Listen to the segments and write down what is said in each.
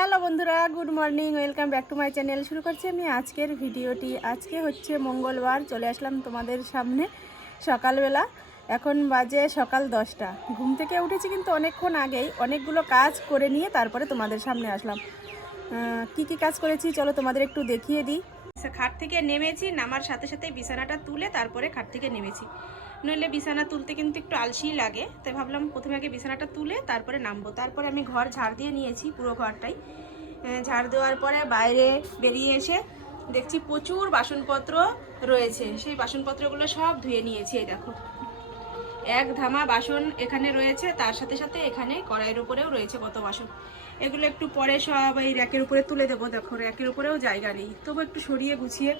Hello বন্ধুরা, good morning, welcome back to my channel. শুরু করছি আমি আজকের ভিডিওটি। আজকে হচ্ছে মঙ্গলবার, চলে আসলাম তোমাদের সামনে সকালবেলা। এখন বাজে সকাল দশটা। ঘুম থেকে উঠেছি কিন্তু অনেকক্ষণ আগেই। অনেকগুলো কাজ করে নিয়ে তারপরে তোমাদের সামনে আসলাম। কি কি কাজ করেছি চলো তোমাদের একটু দেখিয়ে দিই। খাট থেকে নেমেছি, নামার সাথে সাথে বিছানাটা তুলে তারপরে খাট থেকে নেমেছি। নইলে বিছানা তুলতে কিন্তু একটু আলসি লাগে। তাই ভাবলাম প্রথমে আগে বিছানাটা তুলে তারপরে নামবো। তারপরে আমি ঘর ঝাড় দিয়ে নিয়েছি পুরো ঘরটাই। ঝাড় দেওয়ার পরে বাইরে বেরিয়ে এসে দেখছি প্রচুর বাসনপত্র রয়েছে। সেই বাসনপত্রগুলো সব ধুয়ে নিয়েছি, এই দেখো। এক ধামা বাসন এখানে রয়েছে, তার সাথে সাথে এখানে কড়াইয়ের উপরেও রয়েছে কত বাসন। এগুলো একটু পরে সব এই র্যাকের উপরে তুলে দেবো। দেখো, র্যাকের উপরেও জায়গা নেই। তবু একটু সরিয়ে গুছিয়ে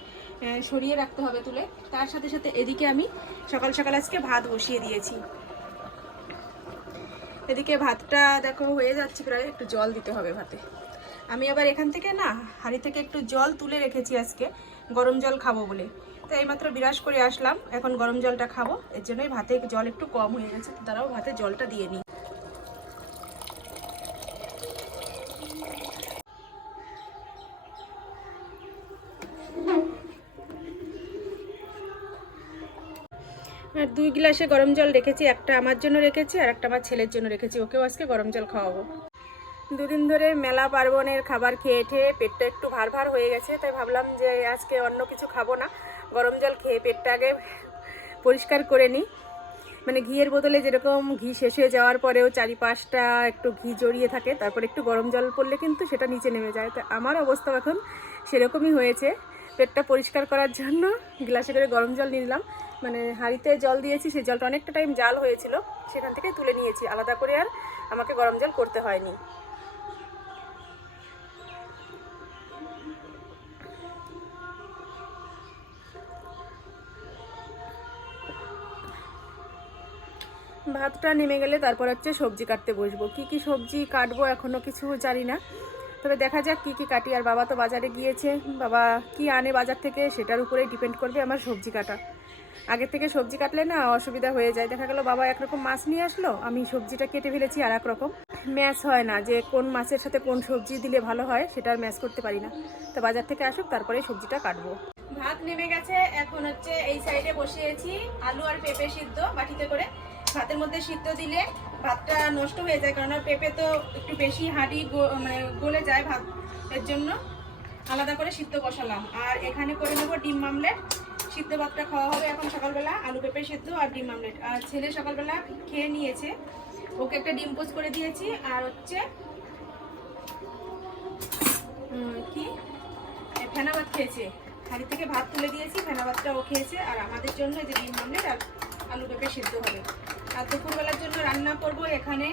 সরিয়ে রাখতে হবে তুলে। তার সাথে সাথে এদিকে আমি সকাল সকাল আজকে ভাত বসিয়ে দিয়েছি। এদিকে ভাতটা দেখো হয়ে যাচ্ছে প্রায়, একটু জল দিতে হবে ভাতে। আমি আবার এখান থেকে না, হাঁড়ি থেকে একটু জল তুলে রেখেছি আজকে। গরম জল খাব বলে। তো এইমাত্র বিরাস করে আসলাম। এখন গরম জলটা খাব। এর জন্যই ভাতে জল একটু কম হয়ে গেছে। তো তারাও ভাতে জলটা দিয়ে নিই। আর দুই গ্লাসে গরম জল রেখেছি, একটা আমার জন্য রেখেছি আর একটা আমার ছেলের জন্য রেখেছি। ওকেও আজকে গরম জল খাওয়াবো। দুদিন ধরে মেলা পার্বণের খাবার খেয়ে খেয়ে পেটটা একটু ভার ভার হয়ে গেছে, তাই ভাবলাম যে আজকে অন্য কিছু খাব না। গরম জল খেয়ে পেটটা আগে পরিষ্কার করে নিই। মানে ঘিয়ের বোতলে যেরকম ঘি শেষ হয়ে যাওয়ার পরেও চারিপাশটা একটু ঘি জড়িয়ে থাকে, তারপর একটু গরম জল পড়লে কিন্তু সেটা নিচে নেমে যায়। তো আমার অবস্থা এখন সেরকমই হয়েছে। পেটটা পরিষ্কার করার জন্য গ্লাসে করে গরম জল নিলাম। মানে হাঁড়িতে জল দিয়েছি, সেই জলটা অনেকটা টাইম জাল হয়েছিল, সেখান থেকে তুলে নিয়েছি। আলাদা করে আর আমাকে গরম জল করতে হয়নি। ভাতটা নেমে গেলে তারপর হচ্ছে সবজি কাটতে বসবো। কি কি সবজি কাটবো এখনও কিছু জানি না। তবে দেখা যাক কি কি কাটি। আর বাবা তো বাজারে গিয়েছে, বাবা কি আনে বাজার থেকে সেটার উপরেই ডিপেন্ড করবে আমার সবজি কাটা। আগে থেকে সবজি কাটলে না অসুবিধা হয়ে যায়। দেখা গেল বাবা একরকম মাছ নিয়ে আসলো, আমি সবজিটা কেটে ফেলেছি আর এক রকম ম্যাচ হয় না যে কোন মাছের সাথে কোন সবজি দিলে ভালো হয় সেটা আর ম্যাচ করতে পারি না। তো বাজার থেকে আসুক, তারপরে সবজিটা কাটবো। ভাত নেমে গেছে, এখন হচ্ছে এই সাইডে বসিয়েছি আলু আর পেঁপে সিদ্ধ বাটিতে করে। ভাতের মধ্যে সিদ্ধ দিলে ভাতটা নষ্ট হয়ে যায়, কারণ পেঁপে তো একটু বেশি গো- মানে গলে যায় ভাত এর জন্য। আলাদা করে সিদ্ধ বসালাম। আর এখানে করে নেব ডিম মামলেট সিদ্ধ ভাতটা খাওয়া হবে এখন সকালবেলা, আলু পেঁপে সিদ্ধ আর ডিম আমলেট। আর ছেলে সকালবেলা খেয়ে নিয়েছে। ওকে একটা ডিম পোস্ট করে দিয়েছি, আর হচ্ছে কি? ফেনা ভাত খেয়েছে। হাঁড়ি থেকে ভাত তুলে দিয়েছি, ফেনা ভাতটা ও খেয়েছে, আর আমাদের জন্য যে ডিম মামলেট আর আলু পেঁপে সিদ্ধ হবে। আর দুপুরবেলার জন্য রান্না করব এখানে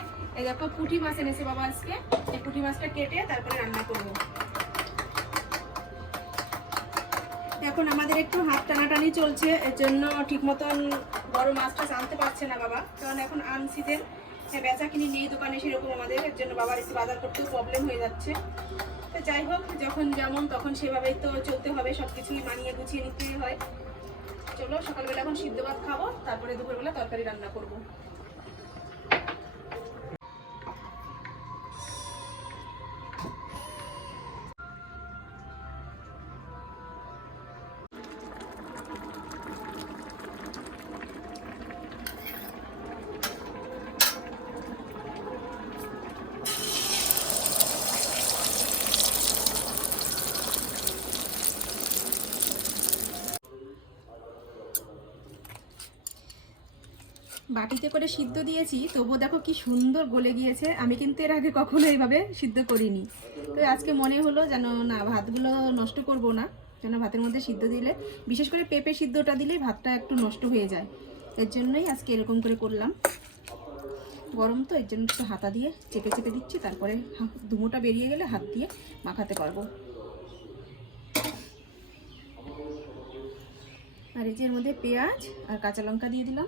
দেখো পুঁটি মাছ এনেছে বাবা আজকে। এই পুঁটি মাছটা কেটে তারপরে রান্না করব। এখন আমাদের একটু হাত টানাটানি চলছে এর জন্য ঠিক মতন বড় মাছটা জানতে পারছে না বাবা। কারণ এখন আন সিজন বেচা কিনি নেই, দোকানে সেরকম আমাদের এর জন্য বাবার একটু বাজার করতেও প্রবলেম হয়ে যাচ্ছে। তো যাই হোক, যখন যেমন তখন সেভাবেই তো চলতে হবে সব কিছুই মানিয়ে গুছিয়ে নিতে হয়। চলো, সকালবেলা এখন সিদ্ধ ভাত খাব, তারপরে দুপুরবেলা তরকারি রান্না করব। বাটিতে করে সিদ্ধ দিয়েছি, তবুও দেখো কি সুন্দর গলে গিয়েছে। আমি কিন্তু এর আগে কখনো এইভাবে সিদ্ধ করিনি। তো আজকে মনে হলো যেন না, ভাতগুলো নষ্ট করব না, যেন ভাতের মধ্যে সিদ্ধ দিলে, বিশেষ করে পেঁপে সিদ্ধটা দিলে ভাতটা একটু নষ্ট হয়ে যায়। এর জন্যই আজকে এরকম করে করলাম। গরম তো, এর জন্য একটু হাতা দিয়ে চেপে চেপে দিচ্ছি, তারপরে ধুমোটা বেরিয়ে গেলে হাত দিয়ে মাখাতে পারব। আর এই যে এর মধ্যে পেঁয়াজ আর কাঁচা লঙ্কা দিয়ে দিলাম।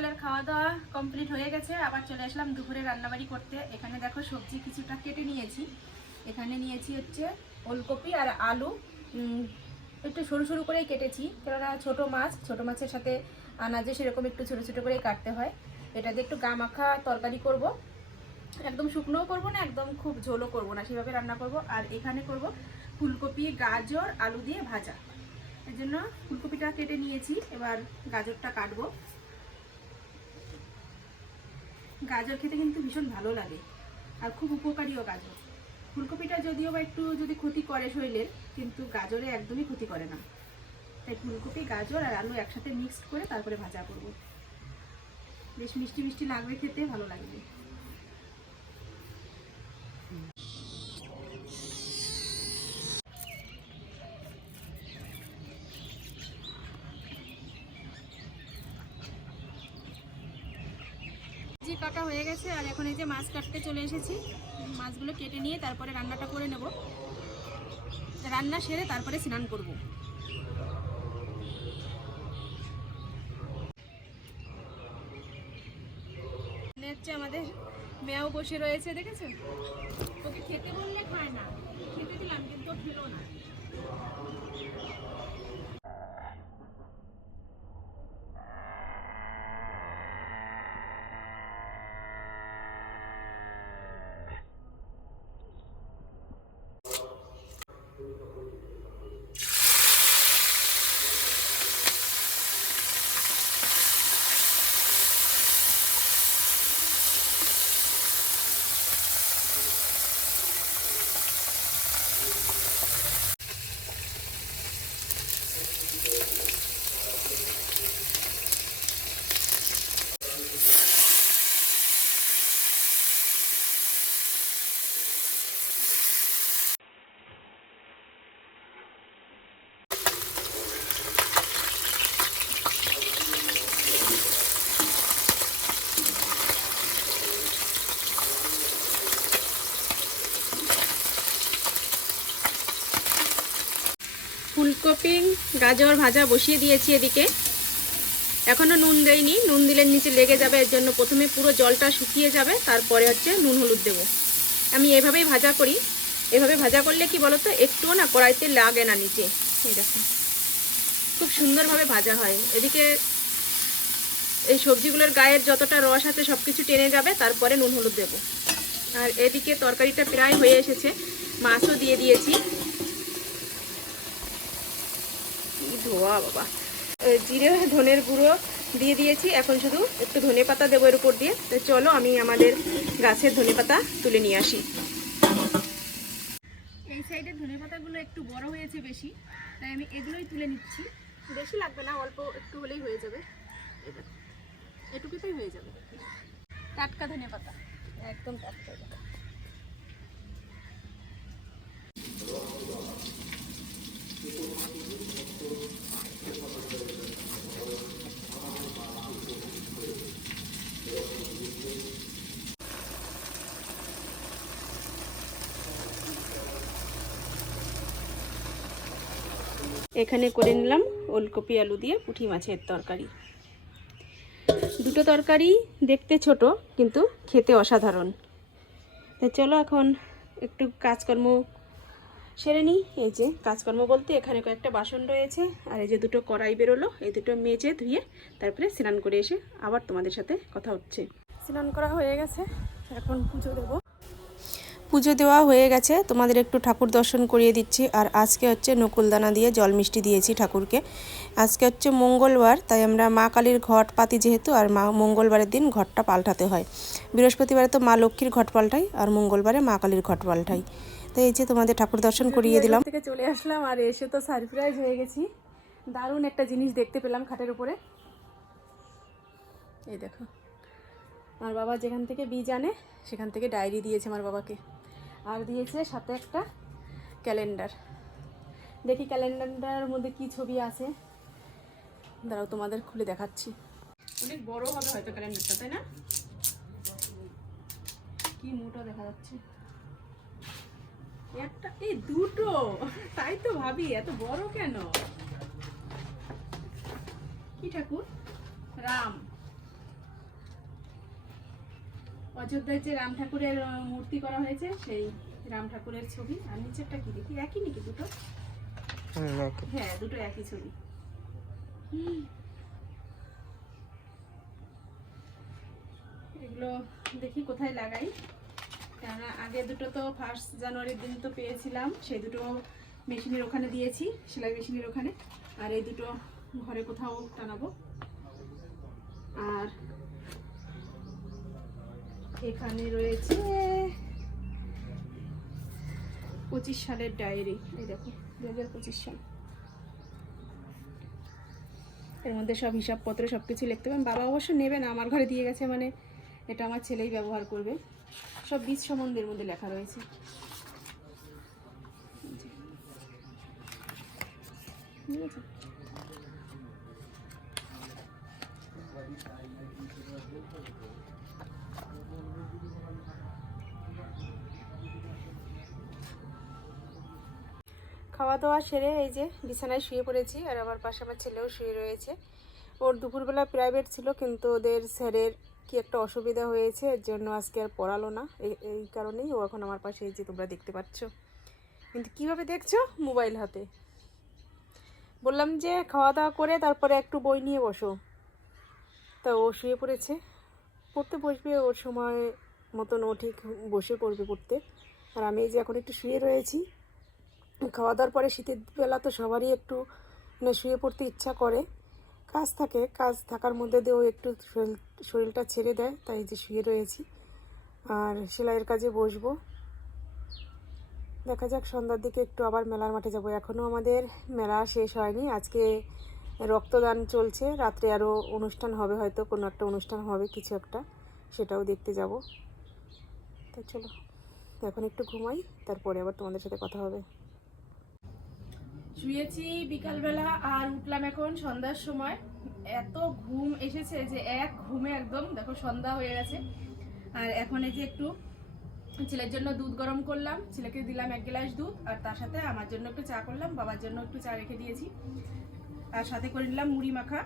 সকালের খাওয়া দাওয়া কমপ্লিট হয়ে গেছে। আবার চলে আসলাম দুপুরে রান্নাবাড়ি করতে। এখানে দেখো সবজি কিছুটা কেটে নিয়েছি। এখানে নিয়েছি হচ্ছে ওলকপি আর আলু। একটু সরু সরু করেই কেটেছি। কেননা ছোট মাছ, ছোট মাছের সাথে আনাজে সেরকম একটু ছোটো ছোটো করেই কাটতে হয়। এটা দিয়ে একটু গা মাখা তরকারি করব। একদম শুকনোও করব না, একদম খুব ঝোলও করব না। সেভাবে রান্না করব। আর এখানে করব ফুলকপি, গাজর, আলু দিয়ে ভাজা। এর জন্য ফুলকপিটা কেটে নিয়েছি। এবার গাজরটা কাটবো। গাজর খেতে কিন্তু ভীষণ ভালো লাগে। আর খুব উপকারীও গাজর। ফুলকপিটা যদিও বা একটু যদি ক্ষতি করে শরীরের, কিন্তু গাজরে একদমই ক্ষতি করে না। তাই ফুলকপি, গাজর আর আলু একসাথে মিক্সড করে তারপরে ভাজা করব। বেশ মিষ্টি মিষ্টি লাগবে খেতে, ভালো লাগবে সবজি কাটা হয়ে গেছে আর এখন এই যে মাছ কাটতে চলে এসেছি। মাছগুলো কেটে নিয়ে তারপরে রান্নাটা করে নেব। রান্না সেরে তারপরে স্নান করব। হচ্ছে আমাদের মেয়াও বসে রয়েছে, দেখেছ? ওকে খেতে বললে খায় না। খেতে দিলাম, কিন্তু খেলো না। ফুলকপি গাজর ভাজা বসিয়ে দিয়েছি এদিকে। এখনও নুন দেয়নি নুন দিলে নিচে লেগে যাবে, এর জন্য প্রথমে পুরো জলটা শুকিয়ে যাবে, তারপরে হচ্ছে নুন হলুদ দেবো। আমি এভাবেই ভাজা করি। এভাবে ভাজা করলে কি বলতো, একটুও না কড়াইতে লাগে না নিচে। এই দেখো। খুব সুন্দরভাবে ভাজা হয়। এদিকে এই সবজিগুলোর গায়ের যতটা রস আছে সব কিছু টেনে যাবে, তারপরে নুন হলুদ দেবো। আর এদিকে তরকারিটা প্রায় হয়ে এসেছে। মাছও দিয়ে দিয়েছি কি ধোয়া বাবা। জিরে ধনের গুঁড়ো দিয়ে দিয়েছি। এখন শুধু একটু ধনে পাতা দেবো এর উপর দিয়ে। তো চলো আমি আমাদের গাছের ধনে পাতা তুলে নিয়ে আসি। এই সাইডের ধনে পাতাগুলো একটু বড় হয়েছে বেশি তাই আমি এগুলোই তুলে নিচ্ছি। বেশি লাগবে না অল্প একটু হলেই হয়ে যাবে। এটুকুতেই হয়ে যাবে। টাটকা ধনে পাতা। একদম টাটকা। এখানে করে নিলাম ওলকপি আলু দিয়ে পুঁটি মাছের তরকারি। দুটো তরকারি দেখতে ছোট, কিন্তু খেতে অসাধারণ। চলো এখন একটু কাজকর্ম সেরে নিই। এই যে কাজকর্ম বলতে এখানে কয়েকটা বাসন রয়েছে, আর এই যে দুটো কড়াই বেরোলো, এই দুটো মেজে ধুয়ে তারপরে স্নান করে এসে আবার তোমাদের সাথে কথা হচ্ছে। স্নান করা হয়ে গেছে, এখন পুজো দেবো। পুজো দেওয়া হয়ে গেছে, তোমাদের একটু ঠাকুর দর্শন করিয়ে দিচ্ছি, আর আজকে হচ্ছে নকুলদানা দিয়ে জল মিষ্টি দিয়েছি ঠাকুরকে। আজকে হচ্ছে মঙ্গলবার, তাই আমরা মা কালীর ঘট পাতি যেহেতু, আর মা মঙ্গলবারের দিন ঘটটা পাল্টাতে হয়। বৃহস্পতিবারে তো মা লক্ষ্মীর ঘট পাল্টাই আর মঙ্গলবারে মা কালীর ঘট পাল্টাই তো এই যে তোমাদের ঠাকুর দর্শন করিয়ে দিলাম। থেকে চলে আসলাম আর এসে তো সারপ্রাইজ হয়ে গেছি। দারুণ একটা জিনিস দেখতে পেলাম খাটের উপরে। এই দেখো আমার বাবা যেখান থেকে বীজ আনে সেখান থেকে ডায়েরি দিয়েছে আমার বাবাকে। আর দিয়েছে সাথে একটা ক্যালেন্ডার দেখি ক্যালেন্ডারটার মধ্যে কি ছবি আছে? দাঁড়াও তোমাদের খুলে দেখাচ্ছি। অনেক বড় হবে হয়তো ক্যালেন্ডারটা তাই না? কি মোটা দেখা যাচ্ছে। একটা এই দুটো। তাই তো ভাবি এত বড় কেন? কি ঠাকুর? রাম। অযোধ্যায় যে রাম ঠাকুরের মূর্তি করা হয়েছে সেই রাম ঠাকুরের ছবি। আর নিচেরটা কি দেখি? একই নাকি দুটো? হ্যাঁ দুটো একই ছবি। এগুলো দেখি কোথায় লাগাই। কেননা আগে দুটো তো ফার্স্ট জানুয়ারির দিন তো পেয়েছিলাম, সেই দুটো মেশিনের ওখানে দিয়েছি, সেলাই মেশিনের ওখানে। আর এই দুটো ঘরে কোথাও টানাবো। আর এখানে রয়েছে পঁচিশ সালের ডায়েরি, এই দেখো দু হাজার পঁচিশ সাল। এর মধ্যে সব হিসাবপত্র সব কিছু লিখতে পারেন বাবা অবশ্য নেবে না, আমার ঘরে দিয়ে গেছে মানে এটা আমার ছেলেই ব্যবহার করবে। সব বীজ সম্বন্ধের মধ্যে লেখা রয়েছে। খাওয়া দাওয়া সেরে এই যে বিছানায় শুয়ে পড়েছি, আর আমার পাশে আমার ছেলেও শুয়ে রয়েছে। ওর দুপুরবেলা প্রাইভেট ছিল, কিন্তু ওদের স্যারের কি একটা অসুবিধা হয়েছে, এর জন্য আজকে আর পড়ালো না। এই কারণেই ও এখন আমার পাশে এই যে তোমরা দেখতে পাচ্ছ। কিন্তু কীভাবে দেখছ? মোবাইল হাতে। বললাম যে খাওয়া দাওয়া করে তারপরে একটু বই নিয়ে বসো। তা ও শুয়ে পড়েছে। পড়তে বসবে ওর সময় মতন ও ঠিক বসে পড়বে পড়তে। আর আমি যে এখন একটু শুয়ে রয়েছি খাওয়া দাওয়ার পরে শীতের বেলা তো সবারই একটু মানে শুয়ে পড়তে ইচ্ছা করে। কাজ থাকে, কাজ থাকার মধ্যে দিয়েও একটু শরীর, শরীরটা ছেড়ে দেয়, তাই যে শুয়ে রয়েছি। আর সেলাইয়ের কাজে বসবো। দেখা যাক সন্ধ্যার দিকে একটু আবার মেলার মাঠে যাব। এখনও আমাদের মেলা শেষ হয়নি, আজকে রক্তদান চলছে। রাত্রে আরও অনুষ্ঠান হবে, হয়তো কোনো একটা অনুষ্ঠান হবে, কিছু একটা, সেটাও দেখতে যাব। তো চলো, এখন একটু ঘুমাই, তারপরে আবার তোমাদের সাথে কথা হবে। শুয়েছি বিকালবেলা আর উঠলাম এখন সন্ধ্যার সময়। এত ঘুম এসেছে যে এক ঘুমে একদম, দেখো সন্ধ্যা হয়ে গেছে। আর এখন এই যে একটু ছেলের জন্য দুধ গরম করলাম, ছেলেকে দিলাম এক গ্লাস দুধ, আর তার সাথে আমার জন্য একটু চা করলাম, বাবার জন্য একটু চা রেখে দিয়েছি। আর সাথে করে নিলাম মুড়ি মাখা।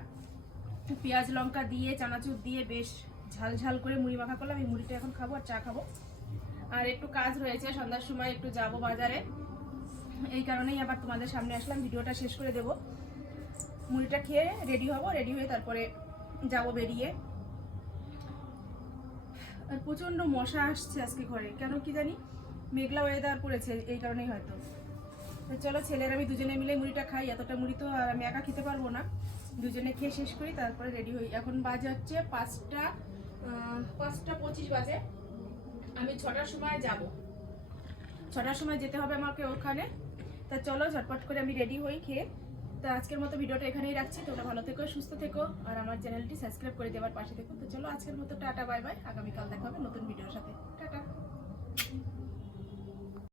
পেঁয়াজ লঙ্কা দিয়ে, চানাচুর দিয়ে বেশ ঝাল ঝাল করে মুড়ি মাখা করলাম। এই মুড়িটা এখন খাব আর চা খাব। আর একটু কাজ রয়েছে, সন্ধ্যার সময় একটু যাব বাজারে। এই কারণেই আবার তোমাদের সামনে আসলাম, ভিডিওটা শেষ করে দেব। মুড়িটা খেয়ে রেডি হব রেডি হয়ে তারপরে যাব বেরিয়ে। আর প্রচণ্ড মশা আসছে আজকে ঘরে, কেন কি জানি? মেঘলা ওয়েদার পড়েছে এই কারণেই হয়তো। চলো, ছেলের আমি দুজনে মিলে মুড়িটা খাই, এতটা মুড়ি তো আর আমি একা খেতে পারব না। দুজনে খেয়ে শেষ করি, তারপরে রেডি হই। এখন বাজে হচ্ছে পাঁচটা পাঁচটা পঁচিশ বাজে। আমি ছটার সময় যাব। ছটার সময় যেতে হবে আমাকে ওখানে। তা চলো, ঝটপট করে আমি রেডি হই খেয়ে। তো আজকের মতো ভিডিওটা এখানেই রাখছি। তোমরা ভালো থেকো, সুস্থ থেকো, আর আমার চ্যানেলটি সাবস্ক্রাইব করে দেওয়ার পাশে থেকো। তো চলো, আজকের মতো টাটা, বাই বাই। আগামীকাল দেখা হবে নতুন ভিডিওর সাথে। টাটা।